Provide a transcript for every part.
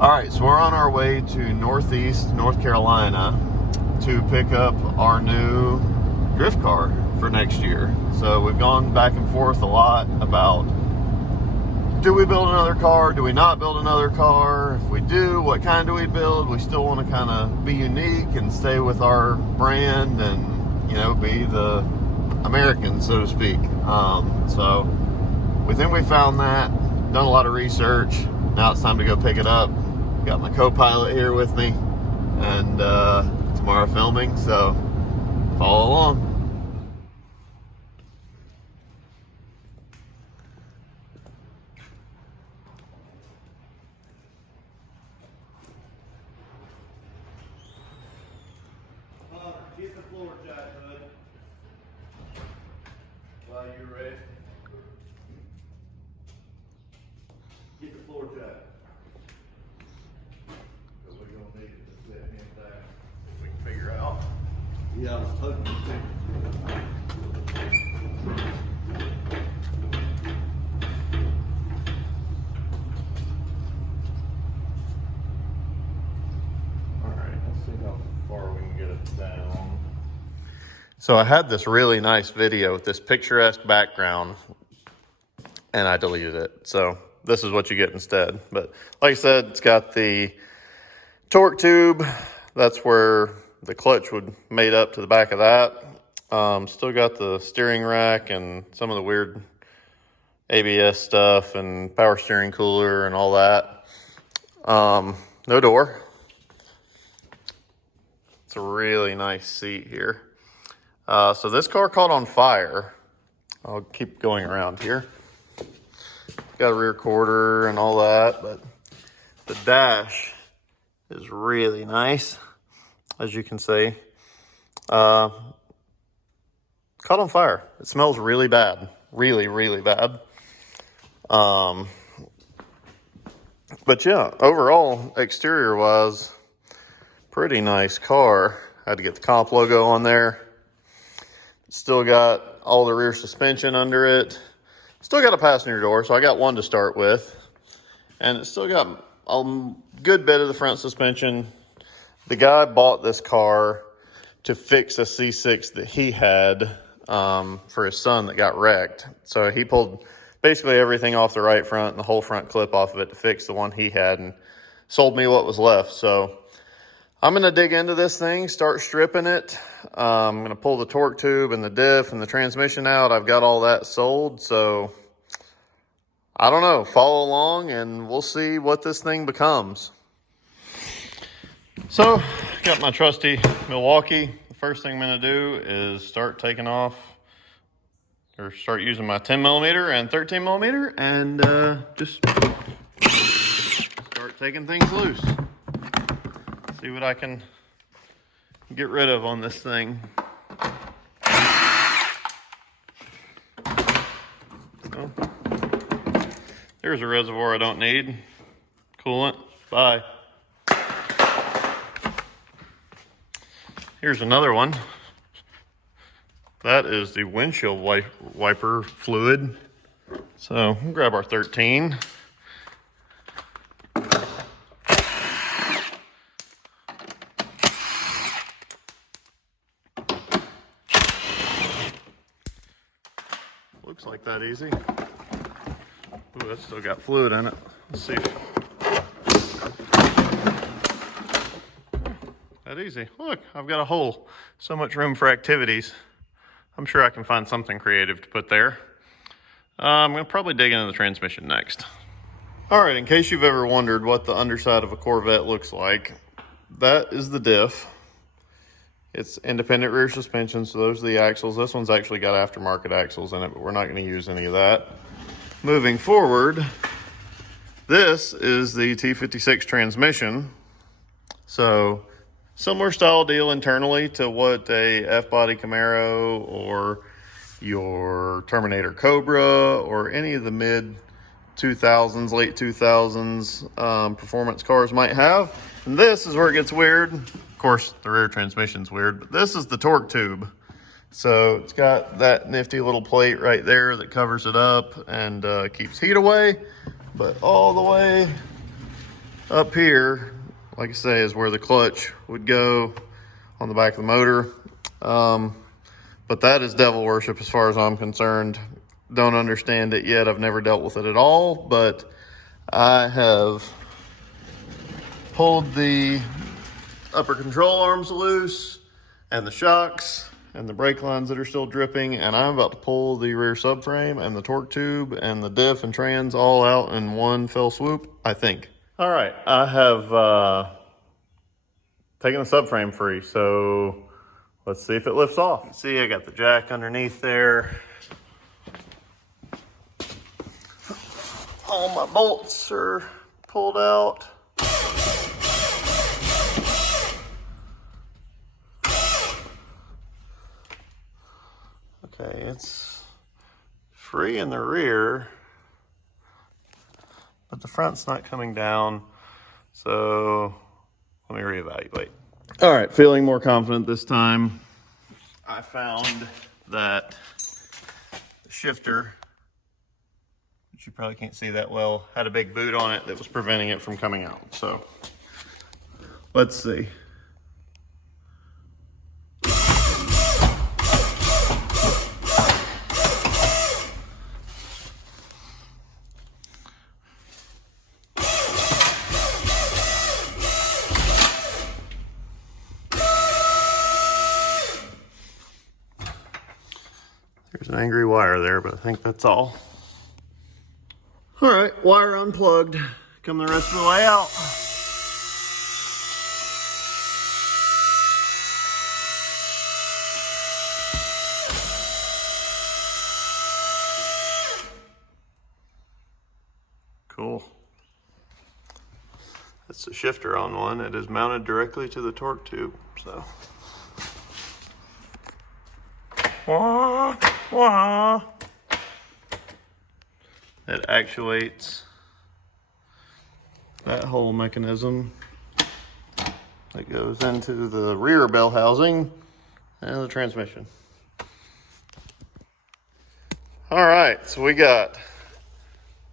All right, so we're on our way to Northeast North Carolina to pick up our new drift car for next year. So we've gone back and forth a lot about, do we build another car? Do we not build another car? If we do, what kind do we build? We still want to kind of be unique and stay with our brand and, you know, be the American, so to speak. So we think we found that, done a lot of research. Now it's time to go pick it up. Got my co-pilot here with me, and tomorrow filming, so follow along. Get the floor jack, bud, while you're ready. Get the floor jack. Figure out. Yeah, I was hoping to. All right, let's see how far we can get it down. So I had this really nice video with this picturesque background, and I deleted it. So this is what you get instead. But like I said, it's got the torque tube. That's where the clutch would mate up to the back of that. Still got the steering rack and some of the weird ABS stuff and power steering cooler and all that. No door. It's a really nice seat here. So this car caught on fire. I'll keep going around here. Got a rear quarter and all that, but the dash is really nice, as you can see. Caught on fire. It smells really bad. Really, really bad. But yeah, overall, exterior wise, pretty nice car. Had to get the comp logo on there. Still got all the rear suspension under it. Still got a passenger door, so I got one to start with. And it's still got a good bit of the front suspension. The guy bought this car to fix a C6 that he had for his son that got wrecked. So he pulled basically everything off the right front and the whole front clip off of it to fix the one he had and sold me what was left. So I'm going to dig into this thing, start stripping it. I'm going to pull the torque tube and the diff and the transmission out. I've got all that sold, so I don't know. Follow along and we'll see what this thing becomes. So, got my trusty Milwaukee. The first thing I'm going to do is start taking off, or start using my 10 millimeter and 13 millimeter and just start taking things loose. See what I can get rid of on this thing. So, there's a reservoir I don't need. Coolant. Bye. Here's another one. That is the windshield wiper fluid. So we'll grab our 13. Looks like that easy. Ooh, that's still got fluid in it. Let's see. That easy. Look, I've got a hole. So much room for activities. I'm sure I can find something creative to put there. I'm going to probably dig into the transmission next. All right, in case you've ever wondered what the underside of a Corvette looks like, that is the diff. It's independent rear suspension, so those are the axles. This one's actually got aftermarket axles in it, but we're not going to use any of that. Moving forward, this is the T56 transmission. So similar style deal internally to what a F-body Camaro or your Terminator Cobra or any of the mid 2000s, late 2000s performance cars might have. And this is where it gets weird. Of course, the rear transmission's weird, but this is the torque tube. So it's got that nifty little plate right there that covers it up and keeps heat away. But all the way Up here, like I say, is where the clutch would go on the back of the motor. But that is devil worship as far as I'm concerned. Don't understand it yet. I've never dealt with it at all, but I have pulled the upper control arms loose and the shocks and the brake lines that are still dripping, and I'm about to pull the rear subframe and the torque tube and the diff and trans all out in one fell swoop, I think. All right, I have taken the subframe free, so let's see if it lifts off. See, I got the jack underneath there. All my bolts are pulled out. Okay, it's free in the rear, but the front's not coming down, so let me reevaluate. All right, feeling more confident this time. I found that the shifter, which you probably can't see that well, had a big boot on it that was preventing it from coming out. So let's see. There's an angry wire there, but I think that's all. All right, wire unplugged. Come the rest of the way out. Cool. That's the shifter on one. It is mounted directly to the torque tube, so. Wah, wah. It actuates that whole mechanism that goes into the rear bell housing and the transmission. All right, so we got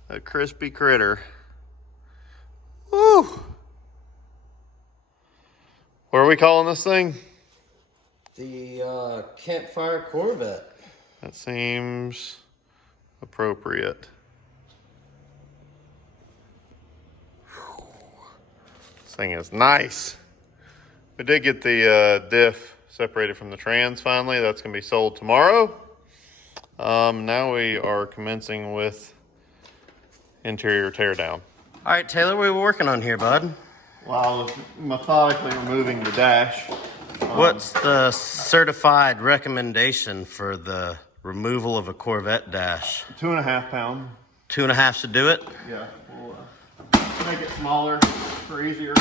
a crispy critter. Woo! What are we calling this thing? The Campfire Corvette. That seems appropriate. This thing is nice. We did get the diff separated from the trans finally. That's going to be sold tomorrow. Now we are commencing with interior teardown. All right, Taylor, what are we working on here, bud? Well, I was methodically removing the dash. What's the certified recommendation for the removal of a Corvette dash? 2.5 pound. 2.5 should do it? Yeah, we'll make it smaller for easier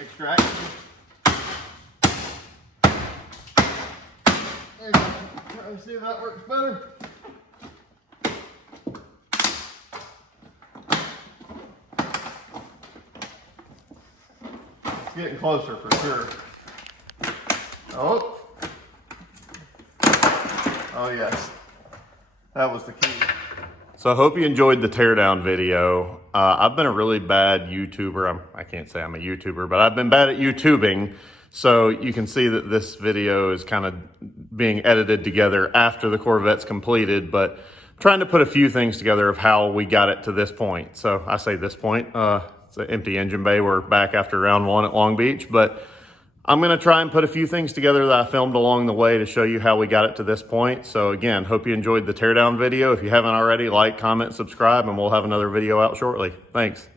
extraction. There you go. Try to see if that works better. It's getting closer for sure. Oh. Oh yes. That was the key. So I hope you enjoyed the teardown video. I've been a really bad YouTuber. I can't say I'm a YouTuber, but I've been bad at YouTubing. So you can see that this video is kind of being edited together after the Corvette's completed, but trying to put a few things together of how we got it to this point. So I say this point, it's an empty engine bay. We're back after round one at Long Beach, but I'm gonna try and put a few things together that I filmed along the way to show you how we got it to this point. So again, hope you enjoyed the teardown video. If you haven't already, like, comment, subscribe, and we'll have another video out shortly. Thanks.